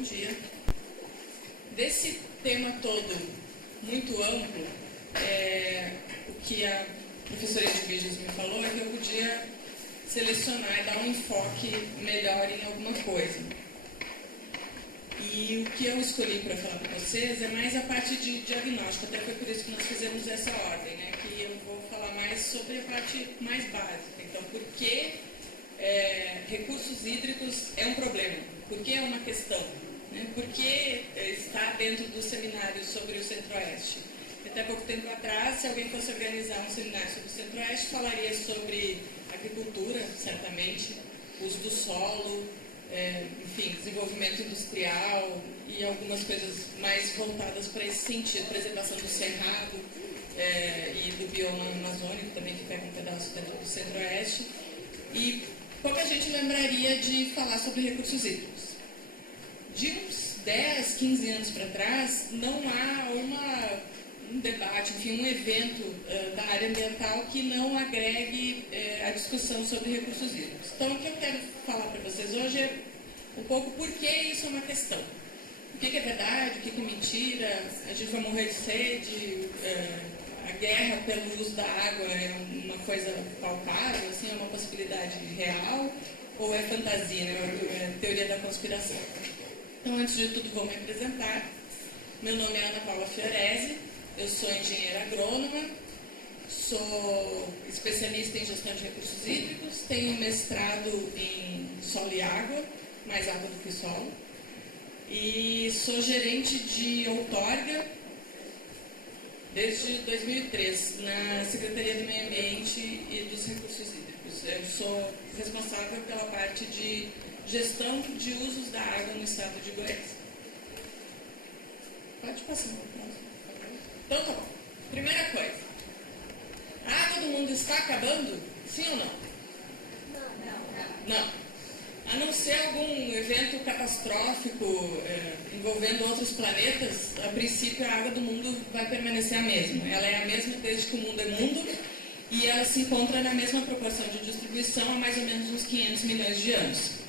bom dia. Desse tema todo, muito amplo, o que a professora Edviges me falou é que eu podia selecionar e dar um enfoque melhor em alguma coisa. E o que eu escolhi para falar para vocês é mais a parte de diagnóstico, até foi por isso que nós fizemos essa ordem, né? Que eu vou falar mais sobre a parte mais básica. Então, por que recursos hídricos é um problema? Por que é uma questão? Né? Por que está dentro do seminário sobre o Centro-Oeste? Até pouco tempo atrás, se alguém fosse organizar um seminário sobre o Centro-Oeste, falaria sobre agricultura, certamente, uso do solo, enfim, desenvolvimento industrial e algumas coisas mais voltadas para esse sentido, preservação do cerrado e do bioma amazônico também, que pega um pedaço dentro do Centro-Oeste. E pouca gente lembraria de falar sobre recursos hídricos. De uns 10, 15 anos para trás, não há um debate, enfim, um evento da área ambiental que não agregue a discussão sobre recursos hídricos. Então, o que eu quero falar para vocês hoje é um pouco por que isso é uma questão. O que é verdade, o que é mentira, a gente vai morrer de sede, a guerra pelo uso da água é uma coisa palpável, assim, é uma possibilidade real, ou é fantasia, né? É teoria da conspiração. Então, antes de tudo, vou me apresentar. Meu nome é Ana Paula Fiorese, eu sou engenheira agrônoma, sou especialista em gestão de recursos hídricos, tenho mestrado em solo e água, mais água do que solo, e sou gerente de outorga desde 2003, na Secretaria do Meio Ambiente e dos Recursos Hídricos. Eu sou responsável pela parte de gestão de usos da água no estado de Goiás. Pode passar no próximo. Então, tá bom. Primeira coisa. A água do mundo está acabando? Sim ou não? Não. A não ser algum evento catastrófico envolvendo outros planetas, a princípio a água do mundo vai permanecer a mesma. Ela é a mesma desde que o mundo é mundo e ela se encontra na mesma proporção de distribuição há mais ou menos uns 500 milhões de anos.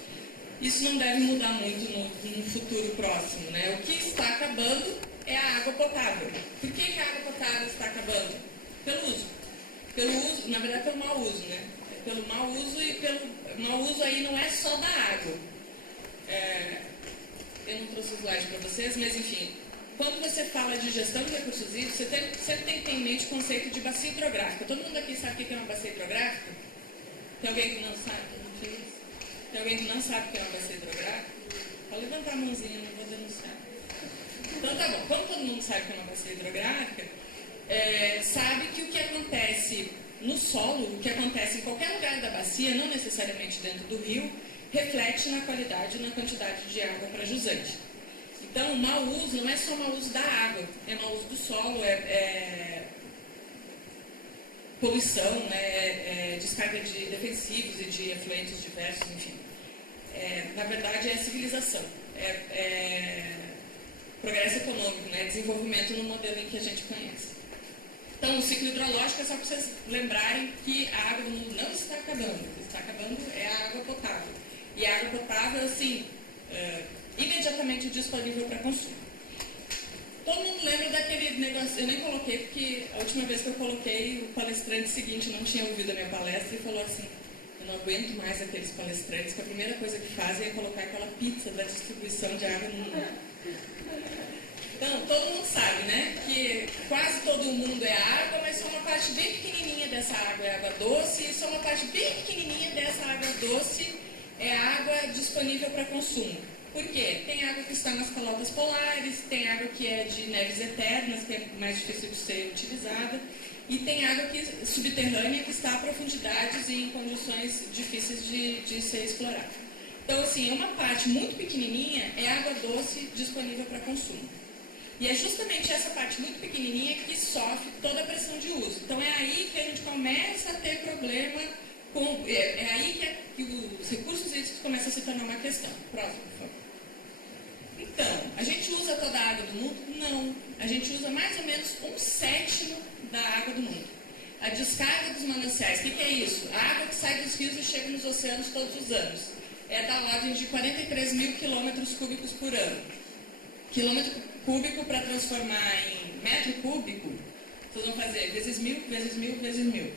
Isso não deve mudar muito no futuro próximo, né? O que está acabando é a água potável. Por que a água potável está acabando? Pelo uso. Pelo uso, na verdade, pelo mau uso, né? Pelo mau uso e pelo mau uso aí não é só da água. Eu não trouxe o slide para vocês, mas enfim, quando você fala de gestão de recursos hídricos, você sempre tem que ter em mente o conceito de bacia hidrográfica. Todo mundo aqui sabe o que é uma bacia hidrográfica? Tem alguém que não sabe? Tem alguém que não sabe o que é uma bacia hidrográfica? Pode levantar a mãozinha, eu não vou denunciar. Então tá bom, como todo mundo sabe o que é uma bacia hidrográfica, sabe que o que acontece no solo, o que acontece em qualquer lugar da bacia, não necessariamente dentro do rio, reflete na qualidade e na quantidade de água para jusante. Então, o mau uso não é só mau uso da água, é mau uso do solo, poluição, né, descarga de defensivos e de efluentes diversos, enfim. Na verdade, é civilização, progresso econômico, né, desenvolvimento no modelo em que a gente conhece. Então, o ciclo hidrológico é só para vocês lembrarem que a água do mundo não está acabando. O que está acabando é a água potável. E a água potável, assim, imediatamente disponível para consumo. Todo mundo lembra daquele negócio, eu nem coloquei porque a última vez que eu coloquei, o palestrante seguinte não tinha ouvido a minha palestra e falou assim, eu não aguento mais aqueles palestrantes que a primeira coisa que fazem é colocar aquela pizza da distribuição de água no mundo. Então, todo mundo sabe, né, que quase todo mundo é água, mas só uma parte bem pequenininha dessa água é água doce, e só uma parte bem pequenininha dessa água doce é água disponível para consumo. Por quê? Tem água que está nas calotas polares, tem água que é de neves eternas, que é mais difícil de ser utilizada, e tem água subterrânea que está a profundidades e em condições difíceis de ser explorada. Então, assim, uma parte muito pequenininha é água doce disponível para consumo. E é justamente essa parte muito pequenininha que sofre toda a pressão de uso. Então, é aí que a gente começa a ter problema com... É aí que os recursos hídricos começam a se tornar uma questão. Próximo, por favor. Então, a gente usa toda a água do mundo? Não. A gente usa mais ou menos 1/7 da água do mundo. A descarga dos mananciais, o que é isso? A água que sai dos rios e chega nos oceanos todos os anos. é da ordem de 43 mil quilômetros cúbicos por ano. Quilômetro cúbico para transformar em metro cúbico, vocês vão fazer vezes 1000, vezes 1000, vezes 1000.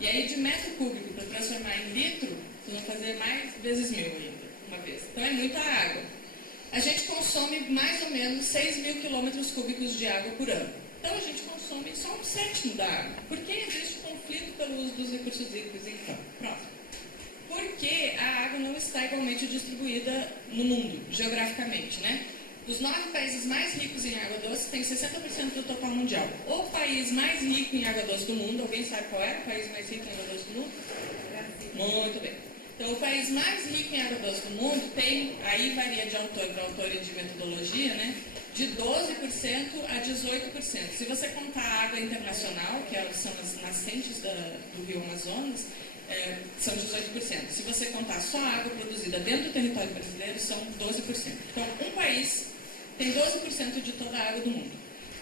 E aí de metro cúbico para transformar em litro, vocês vão fazer mais vezes 1000 ainda, uma vez. Então é muita água. A gente consome mais ou menos 6 mil quilômetros cúbicos de água por ano. Então a gente consome só 1/7 da água. Por que existe conflito pelo uso dos recursos hídricos, então? Próximo. Porque a água não está igualmente distribuída no mundo, geograficamente, né? Dos 9 países mais ricos em água doce, tem 60% do total mundial. O país mais rico em água doce do mundo, alguém sabe qual é o país mais rico em água doce do mundo? Brasil. Muito bem. Então, o país mais rico em água doce do mundo tem, aí varia de autor para autor e de metodologia, né? De 12% a 18%. Se você contar a água internacional, que são as nascentes do rio Amazonas, são 18%. Se você contar só a água produzida dentro do território brasileiro, são 12%. Então, um país tem 12% de toda a água do mundo.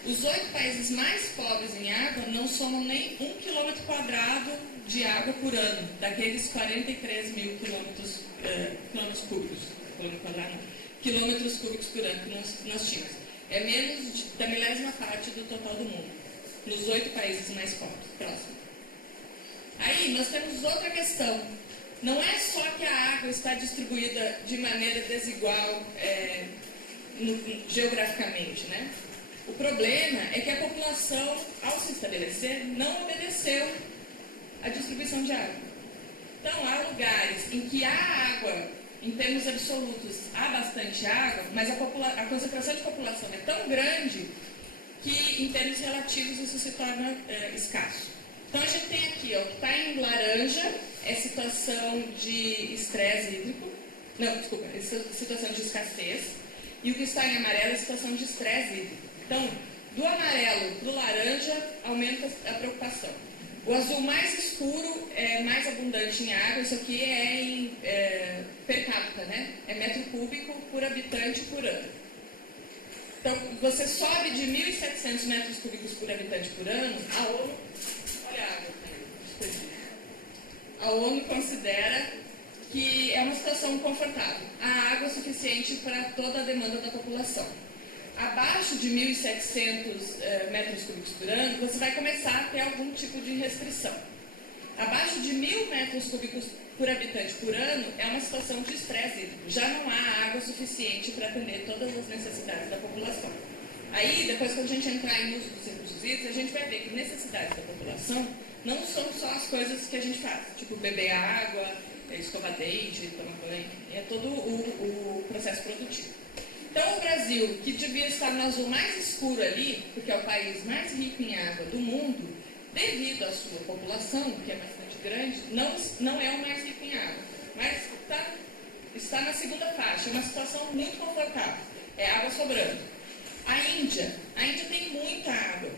Os 8 países mais pobres em água não somam nem 1 quilômetro quadrado de água por ano, daqueles 43 mil quilômetros cúbicos, quilômetros cúbicos por ano que nós tínhamos. É menos da milésima parte do total do mundo, nos 8 países mais pobres. Próximo. Aí nós temos outra questão. Não é só que a água está distribuída de maneira desigual geograficamente, né? O problema é que a população, ao se estabelecer, não obedeceu à distribuição de água. Então, há lugares em que há água, em termos absolutos, há bastante água, mas a concentração de população é tão grande que, em termos relativos, isso se torna escasso. Então, a gente tem aqui, ó, o que está em laranja é situação de estresse hídrico, não, desculpa, é situação de escassez, e o que está em amarelo é situação de estresse hídrico. Então, do amarelo para o laranja, aumenta a preocupação. O azul mais escuro é mais abundante em água, isso aqui é em per capita, né? É metro cúbico por habitante por ano. Então, você sobe de 1.700 metros cúbicos por habitante por ano, a ONU, olha a água, a ONU considera que é uma situação confortável. Há água suficiente para toda a demanda da população. Abaixo de 1.700 metros cúbicos por ano, você vai começar a ter algum tipo de restrição. Abaixo de 1.000 metros cúbicos por habitante por ano, é uma situação de estresse hídrico. Já não há água suficiente para atender todas as necessidades da população. Aí, depois que a gente entrar em uso dos recursos hídricos, a gente vai ver que necessidades da população não são só as coisas que a gente faz, tipo beber água, escovar dente, tomar banho, é todo o processo produtivo. Então, o Brasil, que devia estar no azul mais escuro ali, porque é o país mais rico em água do mundo, devido à sua população, que é bastante grande, não é o mais rico em água, mas está na segunda faixa, é uma situação muito confortável, é água sobrando. A Índia tem muita água.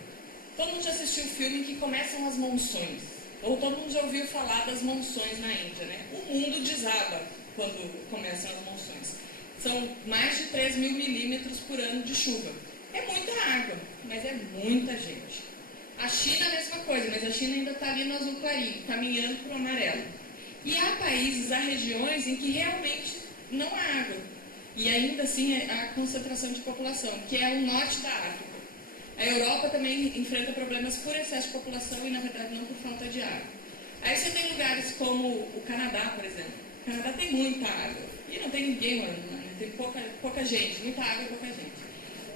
Todo mundo já assistiu o filme em que começam as monções, ou todo mundo já ouviu falar das monções na Índia, né? O mundo desaba quando começam as monções. São mais de 3 mil milímetros por ano de chuva. É muita água, mas é muita gente. A China é a mesma coisa, mas a China ainda está ali no azul clarinho, caminhando para o amarelo. E há países, há regiões em que realmente não há água. E ainda assim há concentração de população, que é o norte da África. A Europa também enfrenta problemas por excesso de população e, na verdade, não por falta de água. Aí você tem lugares como o Canadá, por exemplo. O Canadá tem muita água e não tem ninguém morando lá. Tem pouca gente, muita água e pouca gente.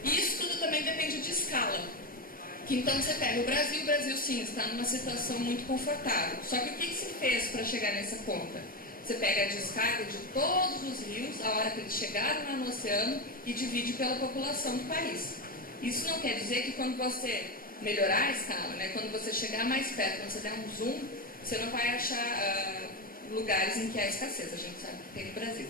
E isso tudo também depende de escala. Que então você pega o Brasil sim, está numa situação muito confortável. Só que o que se fez para chegar nessa conta? Você pega a descarga de todos os rios, a hora que eles chegaram lá no oceano, e divide pela população do país. Isso não quer dizer que quando você melhorar a escala, né, quando você chegar mais perto, quando você der um zoom, você não vai achar lugares em que há escassez. A gente sabe que tem no Brasil.